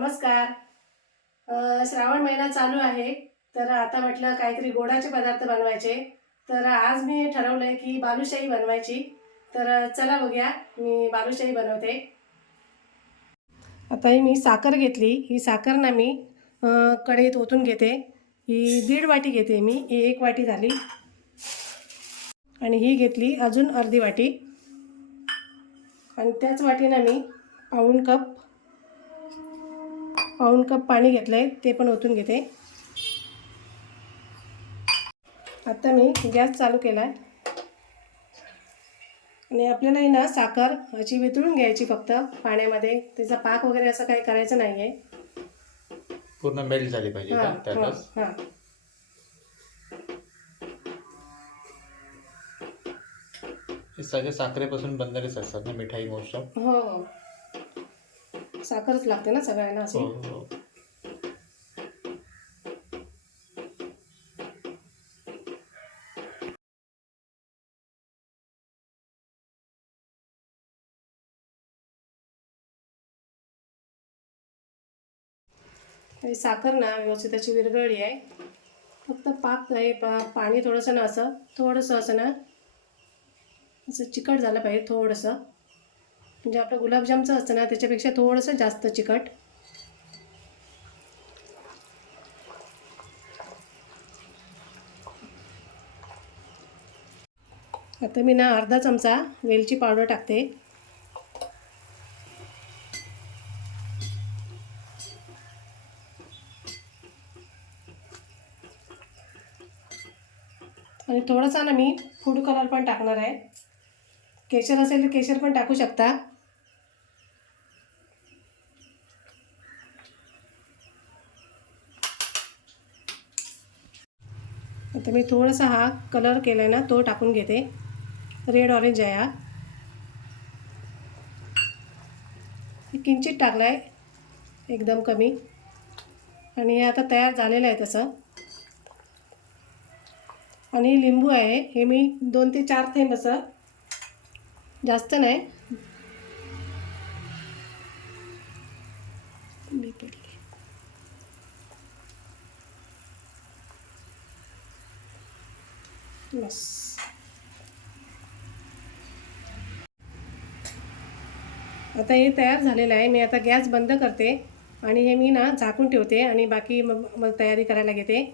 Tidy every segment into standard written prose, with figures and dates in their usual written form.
नमस्कार. श्रावण महिना चालू आहे, तर आता म्हटलं काहीतरी गोडाचे पदार्थ बनवायचे. तर आज मी ठरवलंय की बालुशाही बनवायची. तर चला बघूया, मी बालुशाही बनवते. आता ही मी साखर घेतली. ही साखर ना मी कढईत ओतून घेते. ही 1.5 वाटी घेते मी. ही 1 वाटी झाली. आणि ही घेतली अजून अर्धी वाटी. आणि त्याच वाटीनं मी पाऊण कप पाणी घेतलंय, ते पण ओतून घेते. आता मी गॅस चालू केला आहे. आणि आपल्याला ना साखर अशी वितळून घ्यायची फक्त पाण्यामध्ये. त्याचा पाक वगैरे असं काही करायचं नाही आहे. पूर्ण मेल्ट झाली पाहिजे का त्यातच? हां. हे सगळे साखरेपासून बनणारेच असतात ना मिठाई मोस्ट ऑफ? हो, साखरच लागते ना सगळ्यांना अशी. हो. साखर ना व्यवस्थित अशी विरघळली आहे. फक्त पाक आहे, पाणी थोडंसं ना थोडंसं ना असं चिकट झालं पाहिजे थोडंसं. म्हणजे आपलं गुलाबजामचं असतं ना त्याच्यापेक्षा थोडंसं जास्त चिकट. आता मी ना अर्धा चमचा वेलची पावडर टाकते. आणि थोडासा ना मी फूड कलर पण टाकणार आहे. केशर असेल तर केशर पण टाकू शकता. आता मी थोडासा हा कलर केला आहे ना तो टाकून घेते. रेड ऑरेंज आहे हा. किंचित टाकला आहे, एकदम कमी. आणि हे आता तयार झालेलं आहे तसं. आणि लिंबू आहे, हे मी 2 ते 4 थेंब असं, जास्त नाही. बस. आता हे तयार झालेलं आहे. मी आता गॅस बंद करते आणि हे मी ना झाकून ठेवते आणि बाकी मग तयारी करायला घेते.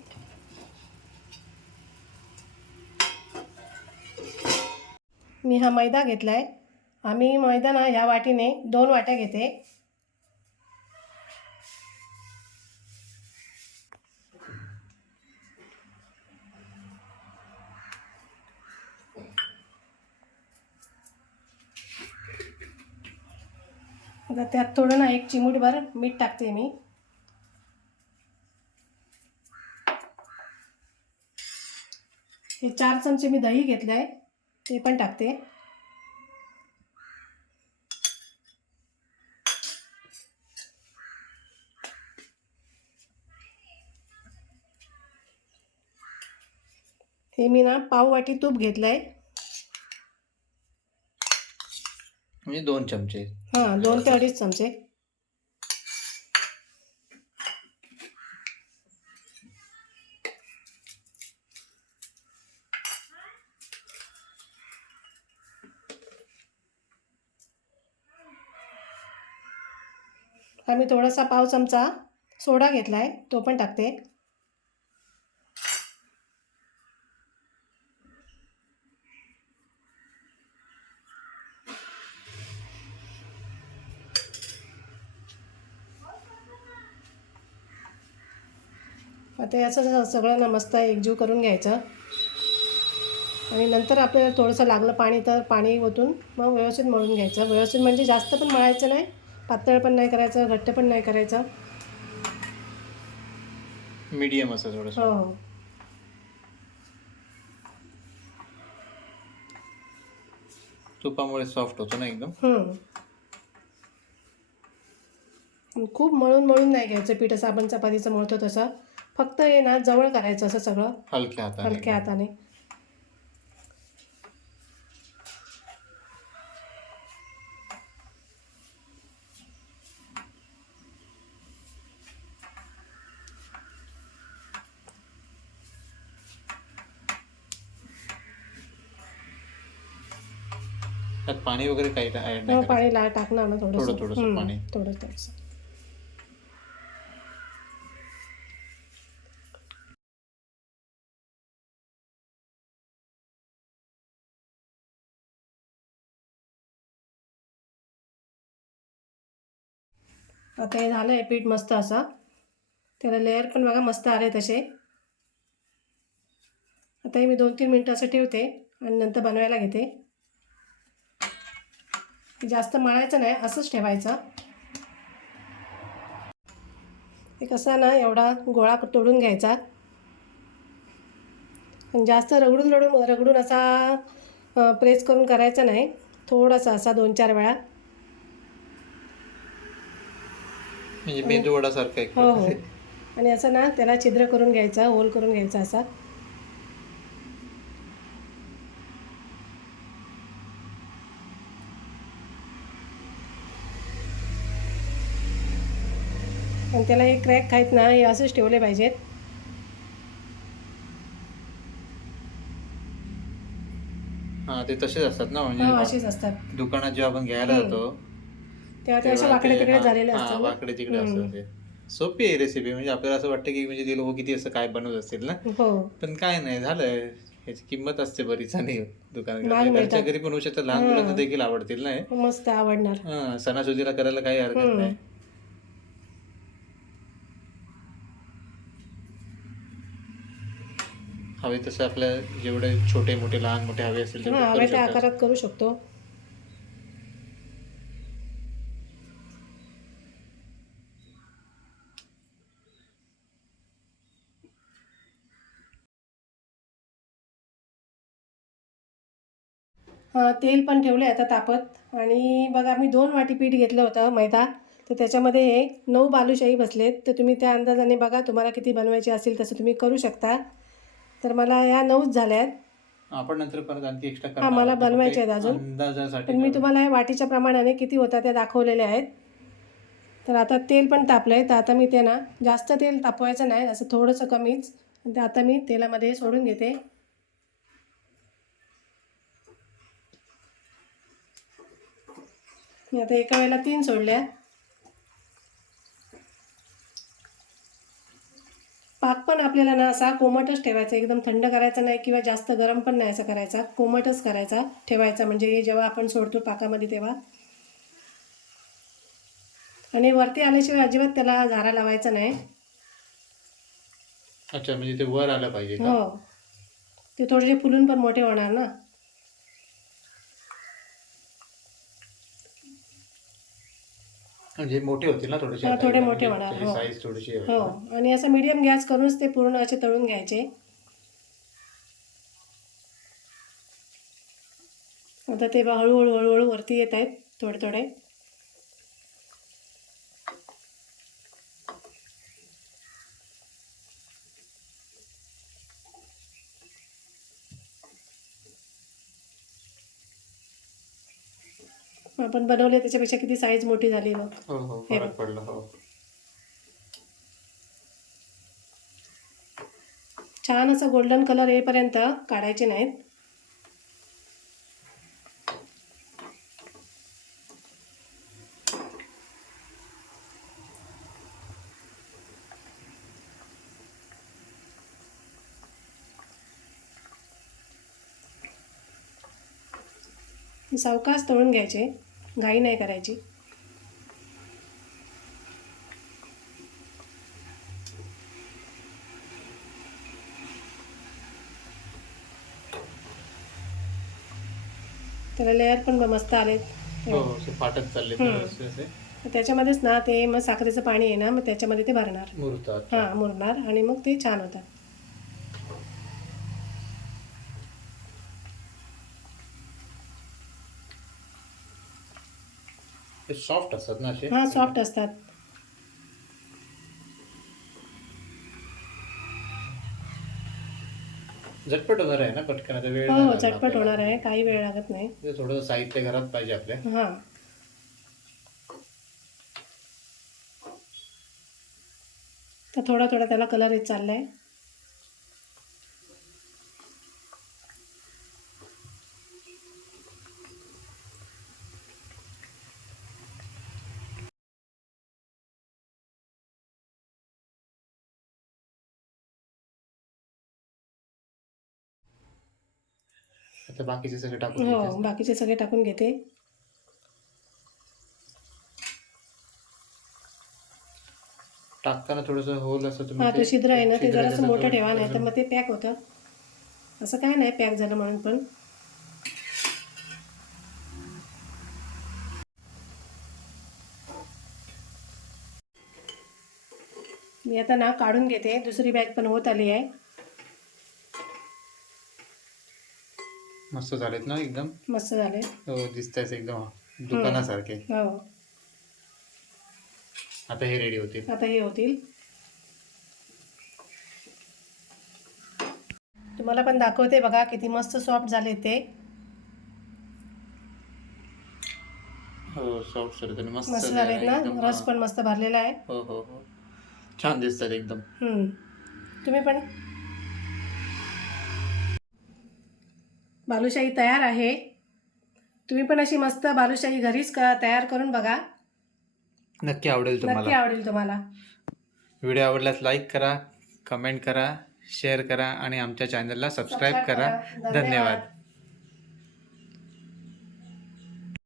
मी हा मैदा घेतला आहे. आम्ही मैदा ना ह्या वाटीने 2 वाट्या घेते. आता त्यात थोडं ना 1 चिमूटभर मीठ टाकते मी. हे 4 चमचे मी दही घेतलं आहे, ते पण टाकते. हे मी ना पाव वाटी तूप घेतलं आहे. म्हणजे 2 चमचे? हां, 2 ते 2.5 चमचे. आम्ही थोडासा पाव चमचा सोडा घेतला आहे, तो पण टाकते. आता याचं सगळं ना मस्त एकजीव करून घ्यायचं. आणि नंतर आपल्याला थोडंसं लागलं पाणी तर पाणी ओतून मग व्यवस्थित मळून घ्यायचं. व्यवस्थित म्हणजे जास्त पण मळायचं नाही, पातळ पण नाही करायचं, घट्ट पण नाही करायचं. मीडियम असं थोडंसं. हो. तुपामुळे सॉफ्ट होतो ना एकदम. खूप मळून नाही घ्यायचं पीठ, असं आपण चपातीचं मळतो तसं. फक्त हे ना जवळ करायचं असं सगळं हलक्या हाताने. त्यात पाणी वगैरे काही ऍड नाही मग करायचं. पाणी टाकणार ना थोडंसं. थोडं थोडंसं पाणी. थोडंसं. आता हे झालं आहे पीठ मस्त असं. त्याला लेअर पण बघा मस्त आले तसे. आता हे मी 2-3 मिनटं असं ठेवते आणि नंतर बनवायला घेते. जास्त मळायचं नाही, असंच ठेवायचं. हे कसं ना एवढा गोळा तोडून घ्यायचा. जास्त रगडून असा प्रेस करून करायचा नाही. थोडासा असा 2-4 वेळा. म्हणजे मेंदू वडासारखं एक हो प्रकारे. आणि असं ना त्याला छिद्र करून घ्यायचा, होल करून घ्यायचा असा. आणि त्याला हे क्रॅक आहेत ना हे असेच ठेवले पाहिजेत. हा ते तसेच असतात ना, म्हणजे असेच असतात. दुकानात जेव्हा आपण घ्यायला जातो तेव्हा ते असे वाकडे तिकडे झालेले हा असतात. वाकडे तिकडे असतात ते. सोपी आहे रेसिपी, म्हणजे आपल्याला असं वाटतं की म्हणजे ते लोक किती असं काय बनवत असतील ना, हो. पण काय नाही झालंय. ह्याची किंमत असते बरीच आणि दुकानात महाग घरच्या मिळतात. घरी बनवू शकतात, लहान मुलांना देखील आवडतील ना हे. मस्त आवडणार. हा सणासुदीला करायला काही हरकत नाही. हवे तसं आपल्या जेवढे छोटे मोठे लहान मोठे हवे असतील तेवढे करू हवे त्या शकतात. आकारात करू शकतो. तेल पण ठेवलं आता तापत. आणि बघा मी 2 वाटी पीठ घेतलं होतं मैदा. तर त्याच्यामध्ये हे 9 बालुशाही बसलेत. तर तुम्ही त्या अंदाजाने बघा तुम्हाला किती बनवायचे असेल तसं तुम्ही करू शकता. तर मला या 9च झाल्या आहेत. आपण नंतर परत आणखी एक्स्ट्रा हां, करणार मला आहोत. ते फक्त बनवायचे एक आहेत अजून. अंदाजासाठी पण मी तुम्हाला या वाटीच्या प्रमाणाने किती होता त्या दाखवलेले आहेत. तर आता तेल पण तापलं आहे. तर आता मी ते ना जास्त तेल तापवायचं नाही, असं थोडंसं कमीच. आणि ते आता मी तेलामध्ये सोडून घेते. मी आता एका वेळेला 3 सोडल्या. पाक पण आपल्याला ना असा कोमटच ठेवायचा, एकदम थंड करायचा नाही किंवा जास्त गरम पण नाही असं करायचा. कोमटच करायचा ठेवायचा, म्हणजे जेव्हा आपण सोडतो पाकामध्ये तेव्हा. आणि वरती आल्याशिवाय अजिबात त्याला झारा लावायचा नाही. अच्छा, म्हणजे ते वर आलं पाहिजे का? हो, ते थोडेसे फुलून पण मोठे होणार ना. म्हणजे मोठे होतील ना थोडेसे आता थोडे एकदम, मोठे म्हणजे होणार. त्याची हो साईज थोडीशी हो. आणि असं मीडियम गॅस करूनच ते पूर्ण असे तळून घ्यायचे. आता ते हळूहळू वरती येत आहेत थोडे थोडे. आपण बनवले त्याच्यापेक्षा किती साईज मोठी झाली बघ. हो हो, फरक पडला. हो, छान असं गोल्डन कलर येईपर्यंत काढायचे नाहीत. सावकाश तळून घ्यायचे, घाई नाही करायची. त्याला लेअर पण मस्त आलेत. हो, असे फाटत चालले असे त्याच्यामध्येच ना ते मग साखरेचं पाणी आहे ना, मग त्याच्यामध्ये ते भरणार. मुरतात. हां, मुरणार आणि मग ते छान होतात. ते सॉफ्ट असतात ना असे. हां, सॉफ्ट असतात. झटपट होणार आहे ना, पटकन. आता वेळ हो नाही हो, लागणार झटपट आपल्याला. होणार आहे, काही वेळ लागत नाही. ते थोडंसं साहित्य घरात पाहिजे आपल्या. हां. तर थोडा थोडा त्याला कलर येत चाललाय. तर बाकीचे सगळे टाकून हो घ्यायचे. बाकीचे सगळे टाकून घेते. टाकताना थोडंसं होल असं तुम्ही हा तो छिद्र आहे ना ते छिद्र जरासं त्याचं मोठं तो- ठेवा, नाही तर मग ते पॅक होतं. असं काय नाही पॅक झालं म्हणून पण. मी आता ना काढून घेते. दुसरी बॅग पण होत आली आहे. मस्त झालेत ना एकदम. मस्त झाले. हो दिसतायच एकदम दुकानासारखे. हो आता हे रेडी होतील. आता हे होतील. तुम्हाला पण दाखवते बघा किती मस्त सॉफ्ट झाले ते. हो सॉफ्ट झाले आणि मस्त मस्त झाले झालेत ना. एकदम. रस पण मस्त भरलेला आहे. हो हो हो छान दिसतात एकदम. तुम्ही पण. बालुशाही तयार आहे. तुम्ही पण अशी मस्त बालुशाही घरीच तयार करून बघा. नक्की आवडेल नक्की तुम्हाला. आवडेल तुम्हाला. व्हिडिओ आवडल्यास लाईक करा, कमेंट करा, शेअर करा आणि आमच्या चॅनलला सबस्क्राईब करा. धन्यवाद.